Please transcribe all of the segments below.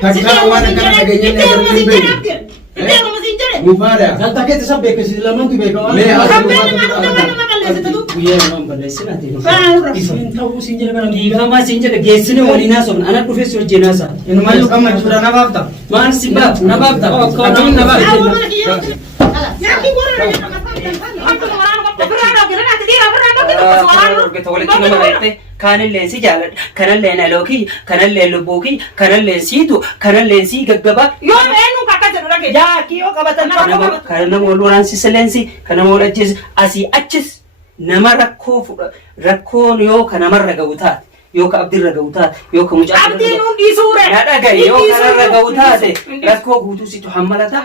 Takka waan akkana dhageenye Mufara. Tanta che ti sa che si la non ti becco. Ifama sinjere geessine waliinaa sobna ana dhufe si hojjenasa. Inumallu kama jura na baafta. Maal si baaf na baafta. Akkamiin na baafta. Kanallee si jaaladha. Kanallee nalooki. Kanallee lubbuuki. Kanallee siitu. Kanallee sii gaggaba. Yoo eenyu kakka jedhu dhage. Yaa kiyoo qabatan kana nama wal waraansi sileensi kana nama wal ajjees asii achis nama rakkoo fudha rakkoon yoo ka namarra ga'u taate yoo ka abdiirra ga'u taate yoo ka mucaa abdiin hundi suure na dhagaye yoo kanarra ga'u taate rakkoo guutuu situ hammalata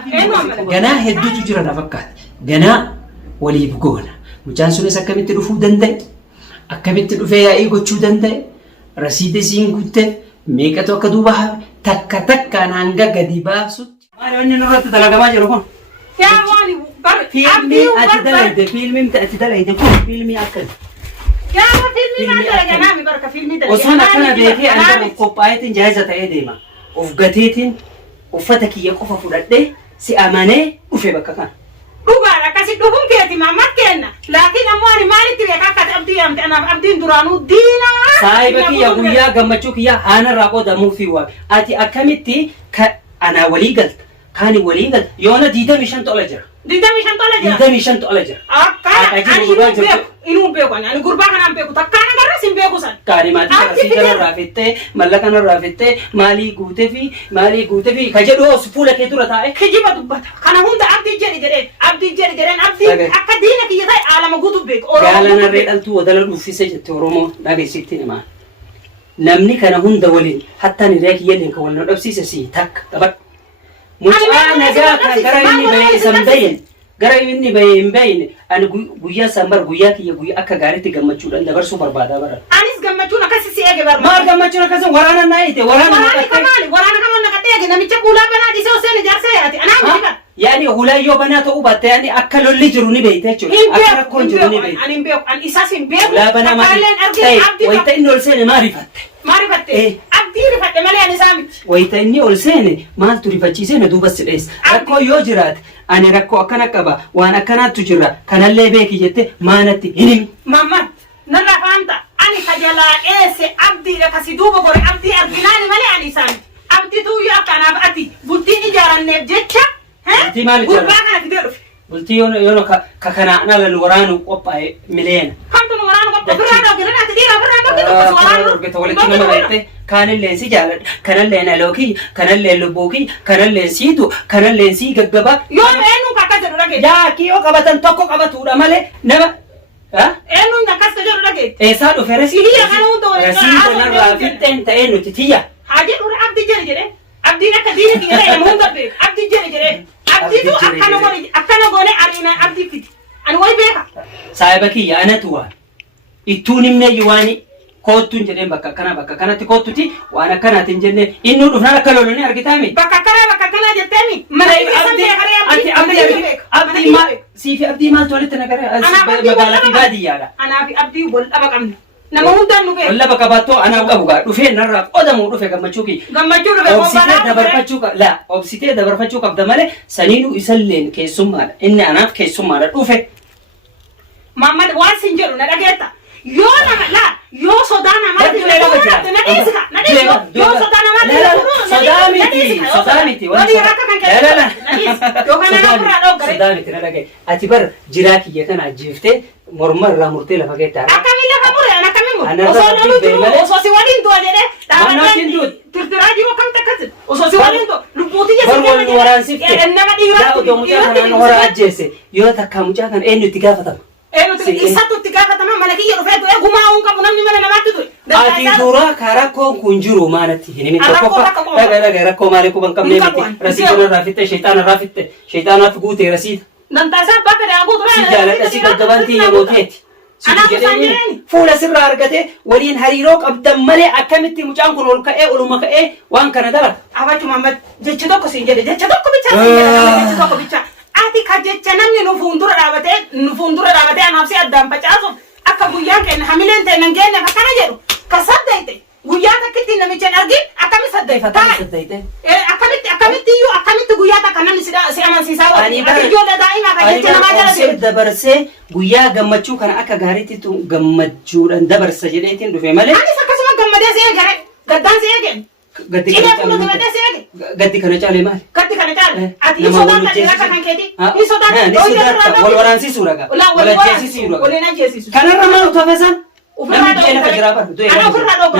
ganaa hedduutu jira na fakkaata ganaa waliif goona mucaan sunis akkamitti dhufuu danda'e akkamitti dhufee yaa'ii gochuu danda'e rasiidii siin guutte meeqatu akka duuba hafe takka takkaan hanga gadi baasutti maali wanni nurratti dalagamaa jiru kun yaa waani filmi ati dalayde filmi ati dalayde kun filmi akkana yaa filmi maa dalaga naami barka filmi dalaga osoo akkana beekee anda qophaayetiin jaayiza ta'ee deema of gateetiin uffata kiyya qofa fudhadhee si amanee dhufe bakka kana dhugaadha akkasi dhufuun keeti maammat kenna laakiin ammoo ani maalitti beeka akka abdii amte anaaf abdiin duraanuu diinaa saahiba kiyya guyyaa gammachuu kiyya haanarraa qoodamuufi waan ati akkamitti anaa walii galta kaani walii galta yoona 25 tola jira 25 tola jira 25 tola jira akka inuu beeku ani gurbaa kanaan beeku takkaan agarra sin beeku san kaani maatii karasii kanarraa fittee mallaqa kanarraa fittee maalii guutee fi ka jedhu os fuula kee dura taa'e kijiba dubbata kana hunda abdii jedhi jedheen abdii akka diina kiyya ta'e aalama guutuu beeku gaalanarree dhaltuu wadala dhuufise jette oromoo dhageessitti himaa namni kana hunda waliin hattaan hiree kiyyaliin kan wal nu dhabsiise si takka taphaadha mucaa nagaa kan gara inni bahee isan bayin gara inni bahee hin bayin ani guyyaa sambar guyyaa kiyya guyyaa akka gaariitti gammachuudhaan dabarsuu barbaadaa bara anis gammachuun akkasi si eege barbaada maal gammachuun akkasi waraana naa ite waraana kama naqatee eege namicha kuulaa banaa dhiisee osoo ijaarsa yaati anaa miti yaani hulaayyoo banaa ta'uu baatte yaani akka lolli jiru ni beeyte jechuudha akka rakkoon jiru ni beeyte ani hin beeku ani isaas hin beeku hulaa banaa maali wayita inni ol seene maa rifatte abdii rifatte malee ani isaa miti wayita inni ol seene maaltu rifachiisee na duuba si dheessa rakkoo yoo jiraate ani rakkoo akkana qaba waan akkanaattu jira kanallee beeki jette maanatti hin mammat narraa faamta ani kajalaa dheesse abdiidha kasi duuba gore abdii arginaani malee ani isaa miti abdiituu yoo akkanaaf ati bultiin ijaaranneef jecha gurbaa kana fidee dhufe bultii yoona ka kanaan ala nu waraanu qophaa'e mileena kamtu nu waraanu qophaa'e birraa dhoogirana ati dhiira birraa dhoogirana waraanu argite walitti nama laayite kaanilleen si jaaladha kanalleen alookii kanalleen lubbuukii kanalleen siitu kanalleen sii gaggaba yoo eenyuun akka jedhu dhagee yaa kiyyoo qabatan tokko qabatuudha malee nama eenyuun akkas jedhu dhagee eessaa dhufe hiyya kana hunda rasii kanarraa fixxeen ta'ee nuti tiyya haa jedhuudha abdii jedhe abdiin akka diina kiyya ta'e nama hunda beeku abdii jedhe abdiitu akkana goone ariina abdii fiti ani way beeka saahiba kiyya anatu waan ittuun himneeyyi waani koottuun jedheen bakka kanatti koottuti waan akkanaatiin jennee innuu dhufnaan akka loluu ni argitaami bakka akkanaa jetteemi abdii maal siifi abdii maaltu walitti nagaree magaalaa fi baadiyyaadha anaa fi abdii wal dhaba qabna nama hundaan nu beeku walla bakka baattoo anaaf qabu gaa dhufee narraa qodamuu dhufe gammachuu dhufe obsitee dabarfachuu qabda malee saniinuu isalleen keessummaadha inni anaaf keessummaadha dhufe Mamad waan sin jedhu na dhageetta yoo nama laa yoo sodaa namaatti na dhiisita yoo sodaa namaatti sodaa miti walii rakka kan kennu yoo kana nafurraa dhoggare sodaa miti na dhagee ati bar jiraa kiyya kana ajjeeftee morma irraa murtee lafa keetti haadha akkamiin lafa mure an akkamiin osoo nama jiru osoo si waliin du'a jedhee dhaabbatee turturaa jiru akkamitti akkasi osoo si waliin du'a lubbuutii jechuudha waraansiftee nama dhiiraa odoo mucaa kanaan hora ajjeesse yoo takka mucaa kana eenyu itti gaafatama isatu itti gaafatama mana kiyya dhufee du'e gumaa uun qabu namni mana namaatti du'e ati dura karakkoon kun jiru maalatti hin himin tokko dhaga rakkoo maalii kuban qabnee miti rasiita irraa fitte shayxaanaaf guutee rasiita Nantaasaa bakka daakuu ture. Si jaaladha si gaggabantii namooteeti. Fuula sirraa argatee waliin hariiroo qabdan malee akkamitti mucaan kun ol ka'ee oluma ka'ee waan kana dalaga. Abaachu Maamad jecha tokko siin jedhe jecha tokko bichaa siin jedhe jecha tokko bichaa. Ati ka jecha namni nu fuuldura dhaabatee anaaf si addaan facaasuuf akka guyyaan keenya hamileen ta'e nan geenye akkana jedhu ka saddeete guyyaa takkitti namicha argin akkami saddeeffata akkamitti iyyuu akkamitti guyyaa takka namni si amansiisaa waan ati ijoollee daa'imaa kan jecha namaa jala deemu dabarsee guyyaa gammachuu kana akka gaariitti gammachuudhaan dabarsa jedheetiin dhufe malee anis akkasuma gammadee si eegale gaddaan si eege gaddi kana caalee maali? Gaddi kana caalee ati hin sodaatan akka kan keeti hin sodaatan wal waraansiisuu dhagaa wal ajjeesisuu dhagaa waliin ajjeesisu kanarra maal utafesan namni du'ee lafa jira bara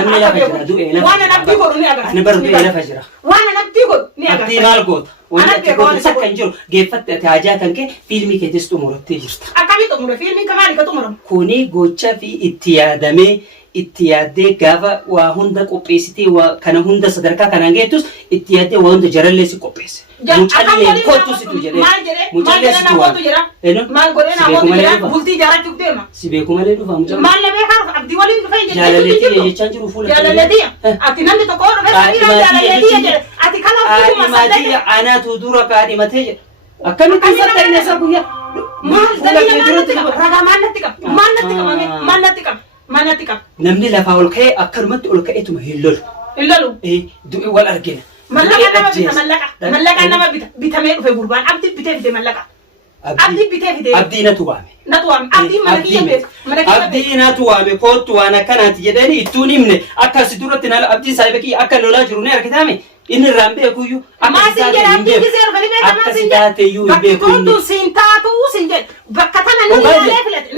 namni lafa jira du'ee lafa waan nabdii godhu ni agarra ani bara du'ee lafa jira waan nabdii godhu ni agarra abdii maal goota wanti ati godhu takka hin jiru geeffatte ati hajaa kan kee fiilmii keetis xumurattee jirta akkami xumura fiilmiin kamaali ka xumuramu kuni gocha fi itti yaadamee itti yaaddee gaafa waa hunda qopheessitee waa kana hunda sadarkaa kanaan geettus itti yaaddee waa hunda jarallee si qopheesse mucallee kottu situ jedhee mucallee situ waa maal godhee namoota jedhan bultii jaarachuuf deema si beeku malee dhufa mucallee maal lamee kaaruf abdii waliin dhufee jaalaleetii jechaan jiru fuula jaalaleetii ati namni tokko dhufee samiidhaan jaalaleetii jedhe ati kanaaf dhuma saddeeti anaatu dura kaadhimatee jedhe akkamitti satta inni isa guyyaa maal dalii natti qaba ragaa maal natti qaba maal natti qaba manatti qaba namni lafaa ol ka'ee akkanumatti ol ka'eetuma hin lolu du'e wal argina mallaqa nama bita mallaqa nama bitamee dhufe gurbaan abdii bitee fide mallaqa abdii bitee fide abdii natu waame abdii mana kiyya beeku abdii natu waame kootu waan akkanaati jedhanii ittuun himne akkasi duratti nala abdii saahiba kiyya akka lolaa jiru ni argitaame inni irraan beekuyyuu maasin jedhe abdii gisee rufanii beeka maasin jedhe bakki tuntu siin taatu siin jedhe bakka tana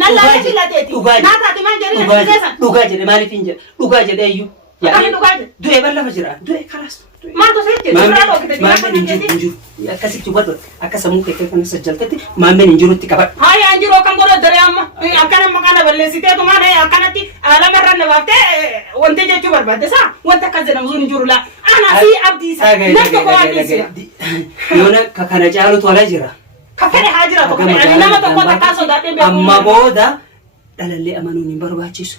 nalaalee filateeti naataati maal jedhe nafiseesan dhugaa jedhe maaliif hin jedhe dhugaa jedhe iyyuu akkami dhugaa jedhe du'e bal lafa jira du'e kalaas maaltu seet jedhe duraa dhookite maammeen hin jiru akkasitti hubadhu akka sammuu kee kana sajjaltatti maammeen hin jirutti qabadhu haaya hin jiru akkan godhaddare amma akkana maqaana balleessiteetu maan akkanatti lamarra na baaftee wanti jechuu barbaadde saa wanta akkas jedhamu sun hin jiru laa ana fi abdii isaa nam tokko waan dhiisira yoona kana caalutu ala jira kaffere haa jira tokko ani nama tokko takkaa sodaadhee beeku amma booda dhalallee amanuun hin barbaachisu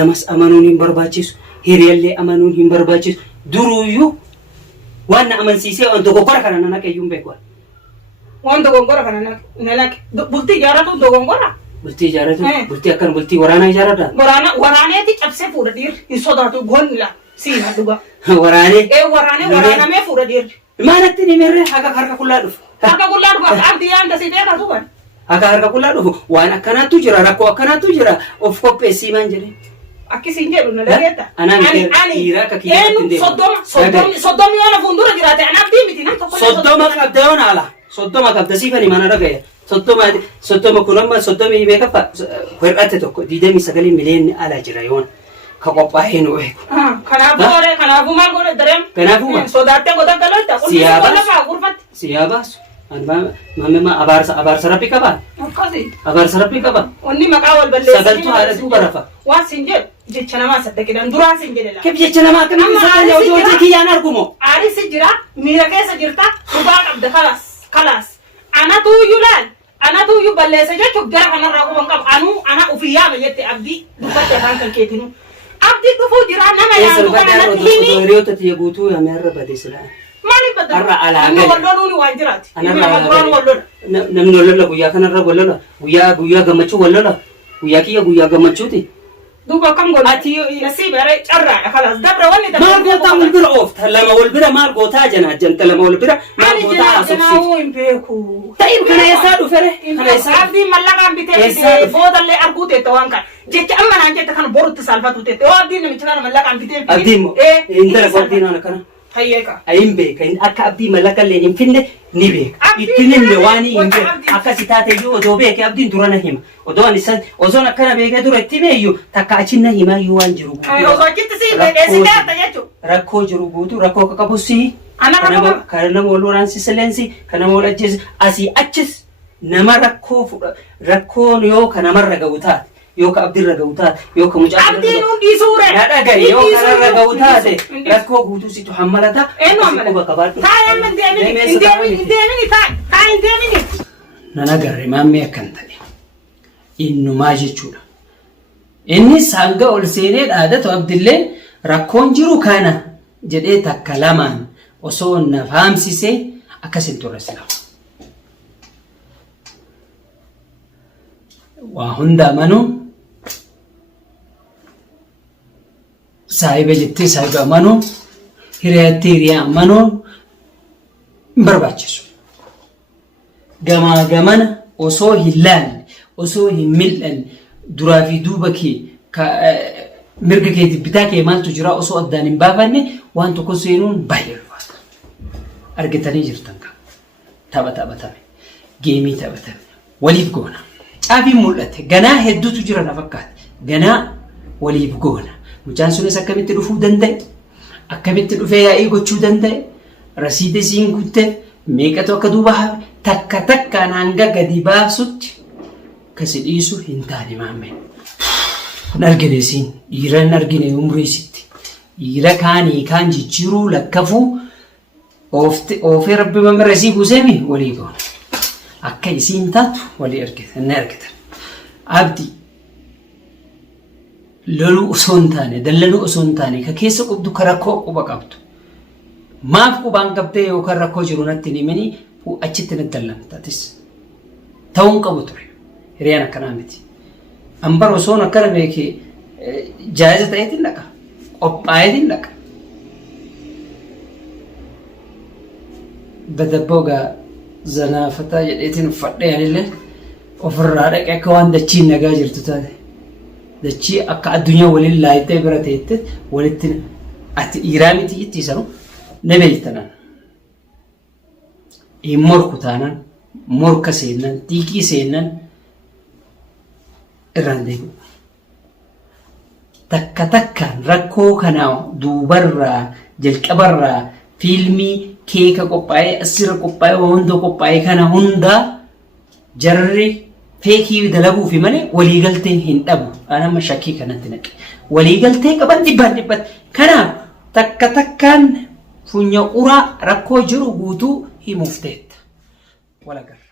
namas amanuun hin barbaachisu hiriyallee amanuun hin barbaachisu duruuyyuu waan na amansiisee waan dogoggora kana na naqeeyyuu hin beeku waan dogoggora kana na naqe bultii ijaarratu dogoggora bultii ijaarratu bultii akkan bultii waraanaa ijaarradha waraaneeti cabsee fuudha dhiirri hin sodaatu goonni la siina dhuga waraanee waraanamee fuudha dhiirri maalatti ni mirree haga harka qullaa dhufu harka qullaa dhufu abdii yaanda si beekatu ban haga harka qullaa dhufu waan akkanaattu jira rakkoo akkanaattu jira of qopheessii maan jedhee akkisiin jedhu na dhageetta dhiira akka kiyyaatti soddomni yoo na fuuldura jiraate ana abdii miti nam tokko soddoma qabda yoo naala soddoma qabda siifani mana dhagaya soddoma kun amma soddomii beekaffa hir'atte tokko 29 miliyoonni ala jira yoon ka qophaa'ee nu eegu kanaafuu maal godhe dareem kanaafuu sodaattee goda galoota siyaa baasu maamema abaarsa rabbi qaba abaarsa rabbi qaba onni maqaa wal balleessi sagaltu haadha duuba rafa waan sin jedhu jecha namaa saddeqiidhaan duraan sin jedhe kib jecha namaa akkamitti saddeqee hojii kiyyaan argumo aaris jira miira keessa jirta dhugaa qabda kalaas anatuuyyuu laal anatuuyyuu balleessa jechuuf gara kanarraa quban qabu ana ofii yaama jette abdii dubbatti afaan kan keetinu abdii dhufuu jira nama yaadu kanatti himi hiriyoota tiyya guutuu yaamee badee silaa maaliif badda har'a alaagaa wallooluun waan jiraati namni wallola guyyaa kanarra wallola guyyaa gammachuu wallola guyyaa kiyya guyyaa gammachuuti duuba kam godha ati nasiib yare carraadha kalaas dabra wanni maal gootaa wal bira oofta lama wal bira maal gootaa janaa janta lama wal bira maal gootaa asubsiif hin beeku ta'in kana eessaa dhufere kana eessaa abdii mallaqaan bitee boodallee arguu teette waan kana jecha amma naan jette kana borutti saalfatu teette yoo abdiin namicha kana mallaqaan bitee abdii immoo intala abdiin waan akkana hayyeeka ayin beeka akka abdii mallaqa illee hin finne ni beeka ittiin himne waan hin beeka akkasi taate iyyuu odoo beeke abdiin dura na hima odoo ani san osoon akkana beekee dura itti beeyyu takka achi na himaa iyyuu waan jiru osoo achitti sii beeksitee harta jechuudha rakkoo jiru guutuu rakkoo akka qabu sii kana nama wal waraansisileensi kana nama wal ajjeesi asii achis nama rakkoon yoo ka namarra ga'u taate yoo ka abdiirra ga'u taate yoo ka mucaa abdiin hundi suure na dhagaye yoo kanarra ga'u taate rakkoo guutuu situ hammalata quba qabaadhu taa'ee hin deemini nan agarre maammee akkan ta'e innumaa jechuudha innis hanga ol seenee dhaadatu abdilleen rakkoon jiru kana jedhee takka lamaan osoo na fahamsisee akkasin turre sila waa hunda amanuu saahiba jettee saahiba amanuu, hiriyaatti hiriyaa amanuu hin barbaachisu. Gamaa gamana osoo hin laalle, osoo hin mil'anne, duraa fi duuba kee mirga keetii bitaa kee maaltu jira osoo addaan hin baafanne waan tokko seenuun baay'ee ulfaata. Argitanii jirtan kan taphatame, geemii taphatame, waliif goona. Caafiin mul'ate ganaa hedduutu jira na fakkaate. Ganaa waliif goona. Mucaan sunis akkamitti dhufuu danda'e? Akkamitti dhufee yaa'ii gochuu danda'e? Rasiida isiin guutte meeqatu akka duuba hafe takka takkaan hanga gadi baasutti kasi dhiisu hin taane maammee. Kun argine isiin dhiira hin argine umriisitti. Dhiira kaanii kaan jijjiiruu lakkafuu oofee rabbi mamira isii buuseemi walii goona. Akka isiin taatu walii argitan. Abdii loluu osoo hin taane, dallanuu osoo hin taane, ka keessa qubdu ka rakkoo quba qabdu. Maaf qubaan qabdee yookaan rakkoo jiru natti hin himini achitti natti dallamtaatis. Ta'uun qabu ture. Hiriyaan akkanaa miti. Ambar osoon akkana beekee jaayiza ta'eetiin dhaqa. Qophaa'eetiin dhaqa. Badabboogaa zanaafataa jedheetiin uffadhee anillee ofirraa dhaqee akka waan dachiin nagaa jirtu taate. Dachii akka addunyaa waliin laayittee bira ta'etti walitti ati dhiiraa miti ittiisanu na beektanan. Morku taanan, morka seennan, xiiqii seennan irraan deebi'u. Takka takkaan rakkoo kanaa duubarraa, jalqabarraa, fiilmii keeka qophaa'ee, asirra qophaa'ee, wanta qophaa'ee kana hundaa jarri feekii dalaguu fi malee waliigaltee hin dhabu. Anama shakkii kanatti naqe. Waliigaltee qaban dhibbaan. Kanaaf takka takkaan funya uraa rakkoo jiru guutuu himuuf teetta. Walagarra.